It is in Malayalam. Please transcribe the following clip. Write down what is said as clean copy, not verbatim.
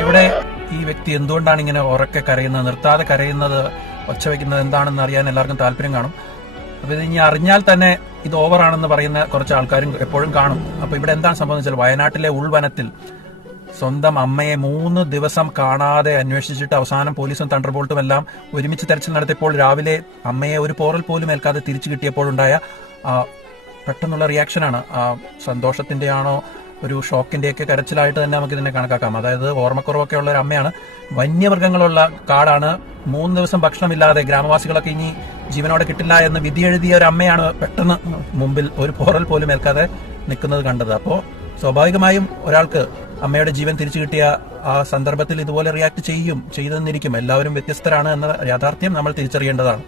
ഇവിടെ ഈ വ്യക്തി എന്തുകൊണ്ടാണ് ഇങ്ങനെ ഉറക്കെ കരയുന്നത്, നിർത്താതെ കരയുന്നത്, ഒച്ച വയ്ക്കുന്നത് എന്താണെന്ന് അറിയാൻ എല്ലാവർക്കും താല്പര്യം കാണും. അപ്പൊ ഇത് ഇനി അറിഞ്ഞാൽ തന്നെ ഇത് ഓവറാണെന്ന് പറയുന്ന കുറച്ച് ആൾക്കാരും എപ്പോഴും കാണും. അപ്പൊ ഇവിടെ എന്താണ് സംഭവിച്ചാൽ, വയനാട്ടിലെ ഉൾവനത്തിൽ സ്വന്തം അമ്മയെ 3 ദിവസം കാണാതെ അന്വേഷിച്ചിട്ട് അവസാനം പോലീസും തണ്ടർബോൾട്ടും എല്ലാം ഒരുമിച്ച് തെരച്ചിൽ നടത്തിയപ്പോൾ രാവിലെ അമ്മയെ ഒരു പോറൽ പോലും ഏൽക്കാതെ തിരിച്ചു കിട്ടിയപ്പോഴുണ്ടായ പെട്ടെന്നുള്ള റിയാക്ഷനാണ്. സന്തോഷത്തിന്റെ ആണോ ഒരു ഷോക്കിന്റെയൊക്കെ കരച്ചിലായിട്ട് തന്നെ നമുക്ക് ഇതിനെ കണക്കാക്കാം. അതായത് ഓർമ്മക്കുറവൊക്കെ ഉള്ള ഒരു അമ്മയാണ്. വന്യമൃഗങ്ങളുള്ള കാടാണ്. 3 ദിവസം ഭക്ഷണമില്ലാതെ ഗ്രാമവാസികളൊക്കെ ഇനി ജീവനോടെ കിട്ടില്ല എന്ന് വിധിയെഴുതിയ ഒരു അമ്മയാണ് പെട്ടെന്ന് മുമ്പിൽ ഒരു പോറൽ പോലും ഏൽക്കാതെ നിൽക്കുന്നത് കണ്ടത്. അപ്പോൾ സ്വാഭാവികമായും ഒരാൾക്ക് അമ്മയുടെ ജീവൻ തിരിച്ചു കിട്ടിയ ആ സന്ദർഭത്തിൽ ഇതുപോലെ റിയാക്ട് ചെയ്തെന്നിരിക്കും. എല്ലാവരും വ്യത്യസ്തരാണ് എന്ന യാഥാർത്ഥ്യം നമ്മൾ തിരിച്ചറിയേണ്ടതാണ്.